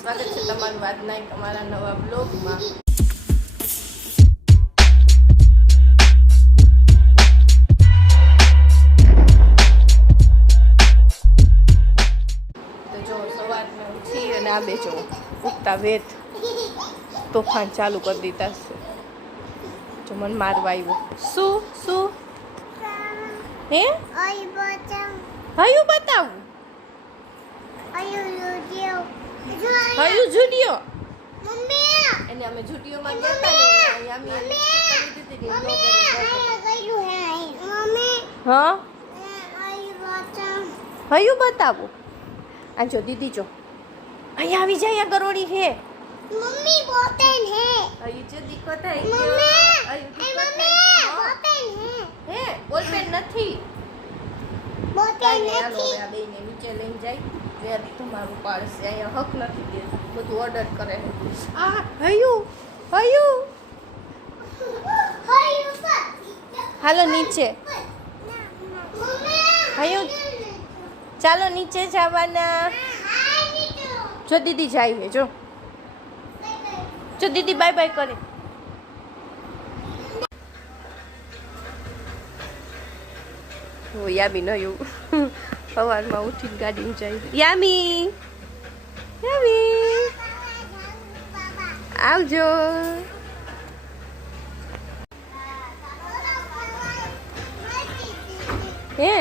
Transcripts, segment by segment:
સ્વાગત છે તમારું આજના એક અમારા નવા બ્લોગમાં. તો જો સવારના ઉઠી અને આ બે જો ઉઠતા વેત તોફાન ચાલુ કરી દીધા છે. જો મને મારવા આવ્યો. શું શું હે હયું બતાવું હયું જુડિયો એને અમે જુડિયોમાં ગયા હતા ને અહીંયા અમે લિપસ્ટિક કરી દીધી હા હયું બતાવું. આ જો દીદી જો અહીંયા આવી જાય આ ગરોડી હે मम्मी बोतल है હયું જો દીકો થાય मम्मी હયું मम्मी बोतल है હે બોલપેન નથી बोतल આ नहीं બેને નીચે લઈને જાય ત્યારે તમારું પાડશે અહીંયા હક નથી દેતું બધું ઓર્ડર કરે આ હયું હયું हाय ऊपर હાલો નીચે હયું ચાલો નીચે જવાના. हाय नीतू જો દીદી જાય હે જો જો દીદી બાય બાય કરે. ઓ યામી નયું સવારમાં ઉઠીને ગાડીમાં જાય. યામી યામી આવજો. હે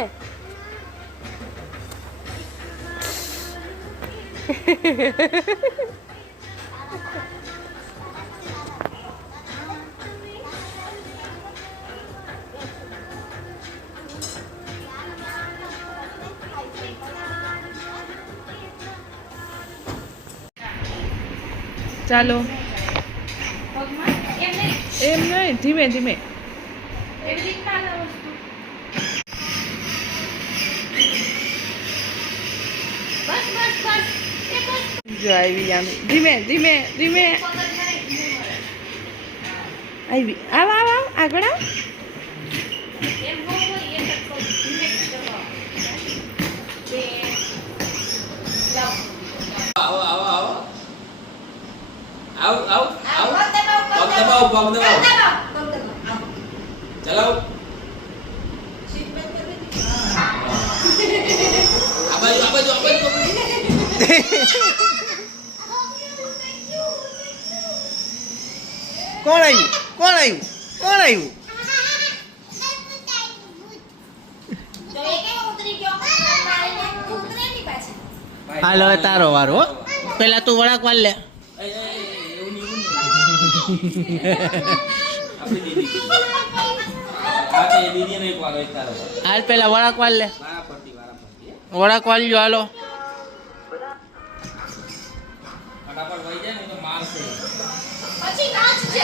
ચાલો એમ નહીં ધીમે ધીમે જો આવી આમ ધીમે ધીમે ધીમે આવી આવ આવ આવ આગળ આવ પગ દબાવો ચલાવો આ બાજુ કોણ આવ્યું હાલો તારો વારો હો. પેલા તું વળાક વાળ લે. હાલ પેલા વળાક વાળ લે. વળાક વાળજો હાલો. ફટાફટ વહી જાય ને તો મારશે. પછી નાચ છે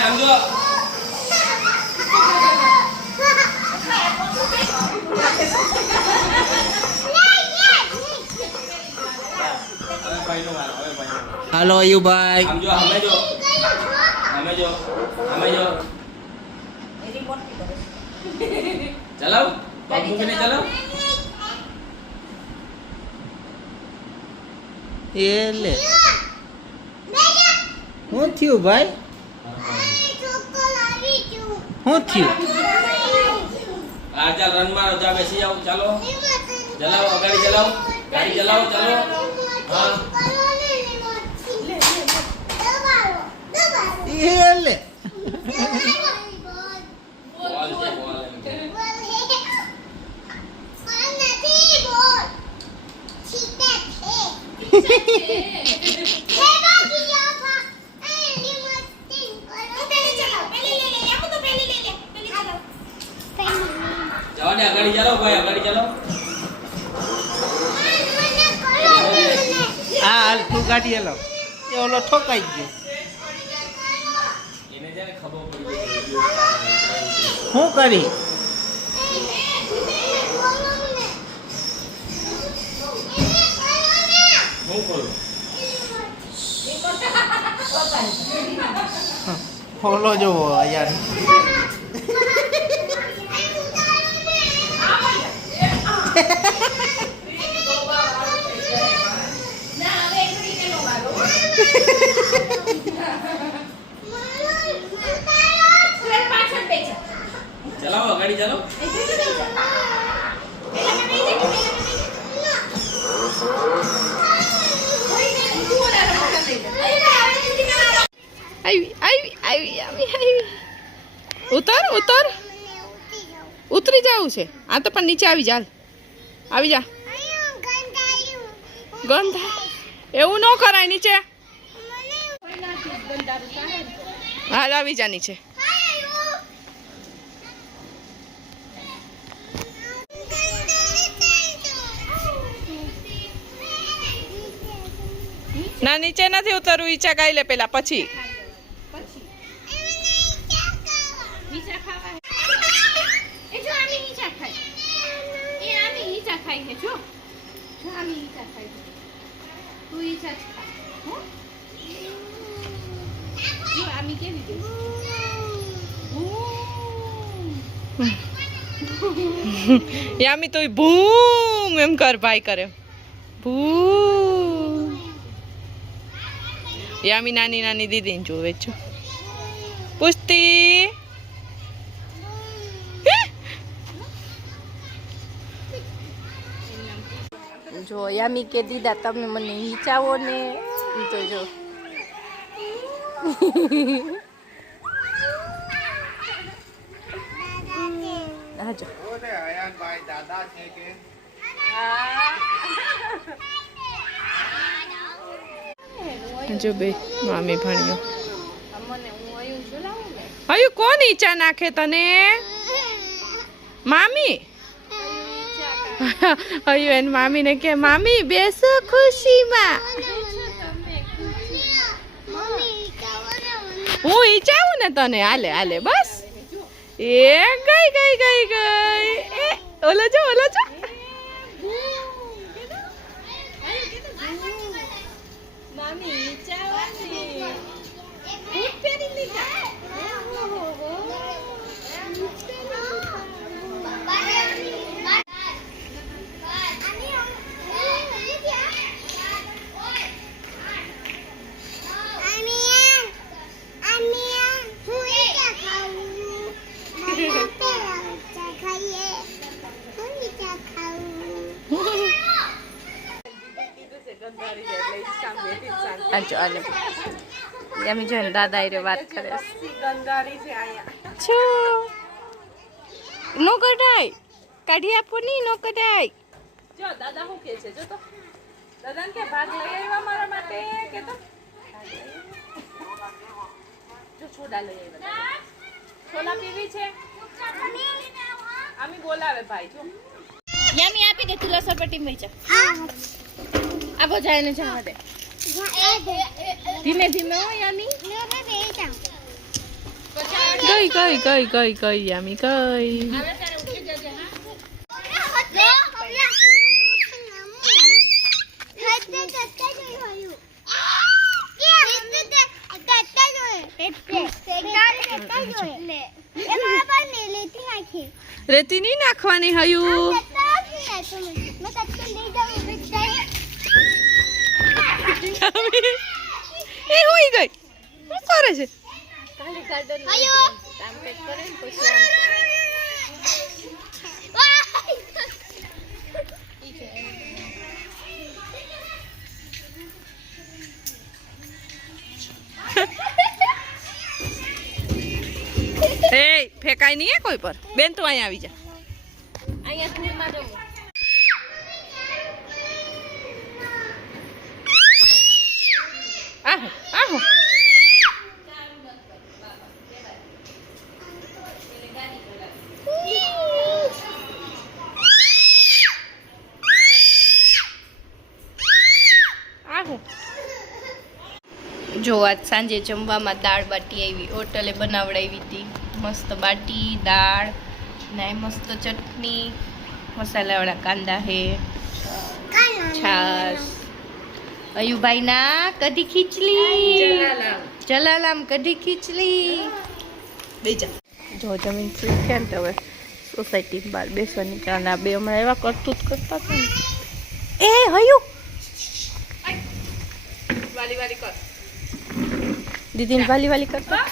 સમજો હાલો અયુભાઈ. સમજો સમજો ચલાવ પગ મૂકીને ચલાવ. એ લે શું થયું ભાઈ શું થયું? આ ચાલ રન મારો જા બેસી જાઓ ચાલો ચલાવો ગાડી ચલાવો ચાલો હા એ લે બોલ છે બોલ જવા દે ગાડી ચલાવો ભાઈ ગાડી ચલાવો. હા હાલ તું ગાડી હાલો. એ ઓલો ઠોકાઈ ગયો. એને જ્યારે ખબર પડી ગઈ શું કરી? હું કરું ફોલો જોવો યાર. ચલાવો ગાડી ચાલો. આવી આવી આવી આવી આવી. ઉતર ઉતર. ઉતરી જવું છે. આ તો પણ નીચે આવી જા. આવી જા. ગંધ એવું ન કરાય નીચે. હાલ આવી જા નીચે. ના નીચે નથી ઉતરવું. ઈચા ખાઈ લે પેલા પછી. યામી તો ભૂમ એમ કર ભાઈ કરે. ભૂ યામી નાની નાની દીદીને જોવે છો. પુષ્ટિ જો યામી કે દીદા તમે મને હિંચાવો ને તો જો હાજો દાદા છે કે જો બે મામી ભાણ્યો હયું કોણ ઈચા નાખે તને મામી હયું એને મામી ને કે મામી બેસો ખુશીમાં હું ઈચાવું ને તને હાલે હાલે બસ એ ગઈ ગઈ ગઈ ગઈ એ ઓલો જો આજો આલે યામી જો ને દાદા એ વાત કરે છો નો કઢાય કાઢી આપો ની નો કઢાય જો દાદા શું કહે છે જો તો દાદાને કે ભાગ લઈ આવ્યા મારા માટે કે તો જો છોડા લઈ આવ્યા છોલા પીવી છે આમી બોલાવે ભાઈ જો યામી આપી દે તું લસરપટ્ટી મઈ જા આગો જાય ને જવા દે ધીમે ધીમે હો યામી કઈ યામી કઈ રેતી નહીં નાખવાની હયું એ હોઈ ગઈ શું કરે છે એ ફેંકાય નહીં હે કોઈ પર બેન તું અહીંયા આવી જા અહીંયા ધૂળમાં જવું આહો આહો આહો જો આજ સાંજે જમવામાં દાળ બાટી આવી હોટલે બનાવડાવી હતી મસ્ત બાટી દાળ ને મસ્ત ચટણી મસાલાવાળા કાંદા હે છાસ અયુભાઈ ના કઢી ખીચડી જલાલામ કઢી ખીચડી બેજા જો જમીન ફ્રી થયા ને તો હવે સોસાયટી બહાર બેસવાની કારણ આ બે હમણાં એવા કરતું જ કરતા હતા ને એ હયું વાલી વાલી કર દીદીને વાલી વાલી કરતા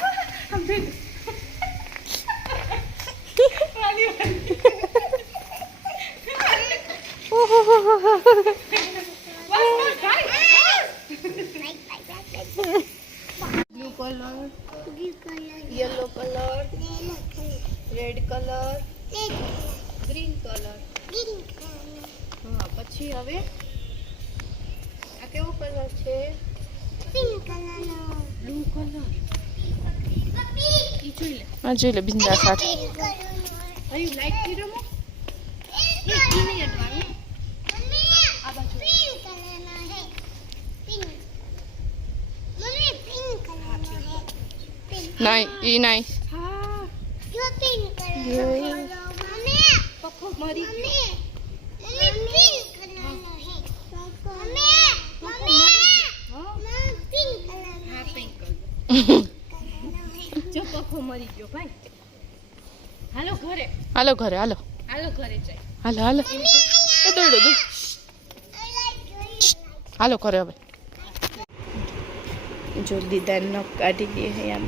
blue colour yellow colour red colour green colour હા પછી હવે આ કેવો કલર છે બ્લુ કલર ઈ જોઈ લે આ જોઈ લે બિંદા સાથે અહીં લાઈટ થી રમો ઈ નહીં અડવાનું આ બાજુ નહીં ઈ નહીં હા પપ્પો મરી ગયો હા પિંક કલર જો પપ્પો મરી ગયો ભાઈ હાલો ઘરે હાલો ઘરે હાલો હાલો ઘરે જાય હાલો હાલો એ દોડો દોડ હાલો ઘરે હવે જો દીદાર નખ કાઢી દે હે આમ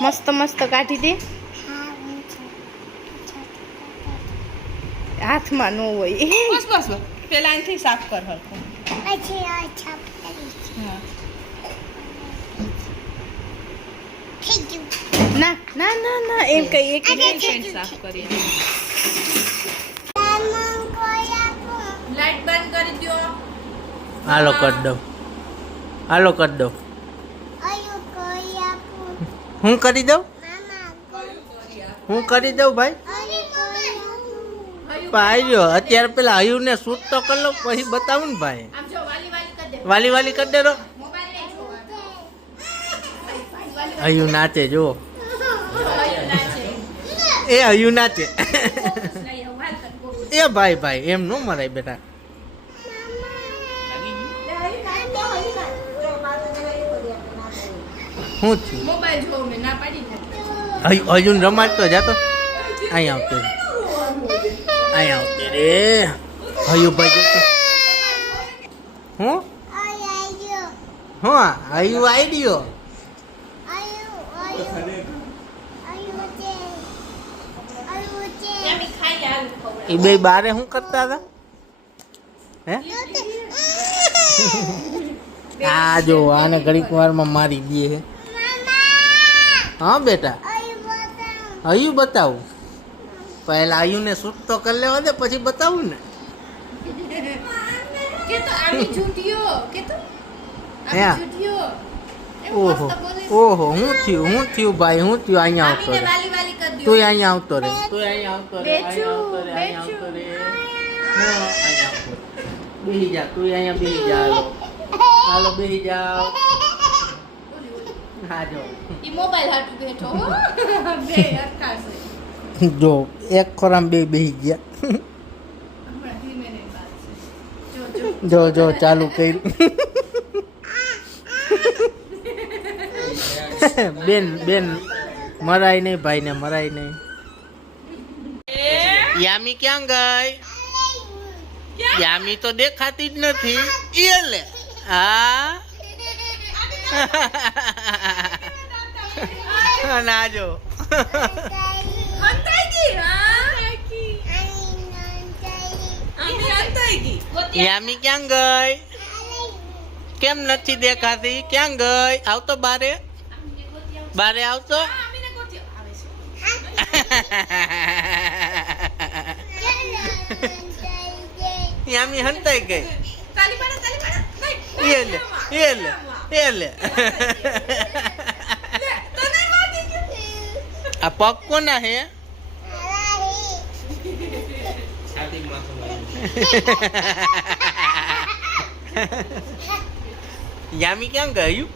મસ્ત મસ્ત કાઢી દે હાથમાં ન હોય બસ બસ બસ પેલા અહીંથી સાફ કર હરખું ના ના ના ના એમ કઈ એક પેન્ટ સાફ કરીએ લાઈટ બંધ કરી દો હાલો કરી દઉં હાલો કરી દઉં હું કરી દઉં હું કરી દઉં ભાઈ ભાઈ અત્યારે પેલા હયું ને શૂટ તો કરી લો પછી બતાવું ને ભાઈ આમ જો વાલી વાલી કરી દે વાલી વાલી કરી દે રો મોબાઈલ નહીં જોવાનો હયું નાચે જો એ હયું નાચે એ ભાઈ ભાઈ એમ નો મરાય બેટા શું થયું મોબાઈલ જોઉં મેં ના પાડી નથી હયું રમાડતો જાતો અહીં આવતો રે અહીં આવતો રે હયું ભાઈ જતો હું હા હયું આઈડિયો એ બે બારે શું કરતા હતા હે આ જો આને ઘડીક વારમાં મારી દે હે હા બેટા હયું બતાવું પહેલા હયું ને શૂટ તો કરી લેવા દે પછી બતાવું ને કે તો આમી જુટિયો કે તો હે આમી જુટિયો ઓહો ઓહો હું થયું ભાઈ હું થયું અહીંયા આવતો આમીને રે વાલી વાલી કરી દો તું અહીંયા આવતો રે તું અહીંયા આવતો રે અહીંયા આવતો રે બેહી જા તું અહીંયા બેહી જા હાલો બેહી જાઓ હા જો ઈ મોબાઈલ હાટુ બેઠો હો બે અટકાશે જો એક ખોરામ બે બેહી ગયા હમણાં ધીમે ને વાત છે જો ચાલુ કર્યું બેન મરાય નહીં ભાઈ ને મરાય નહીં યામી ક્યાં ગઈ યામી તો દેખાતી જ નથી એ લે હા ના જો યામી ક્યાં ગઈ કેમ નથી દેખાતી ક્યાં ગઈ આવતો બારે આવતો યામી હંતાઈ ગઈ એ લે આ પગ કોના હે યામી ક્યાં ગયું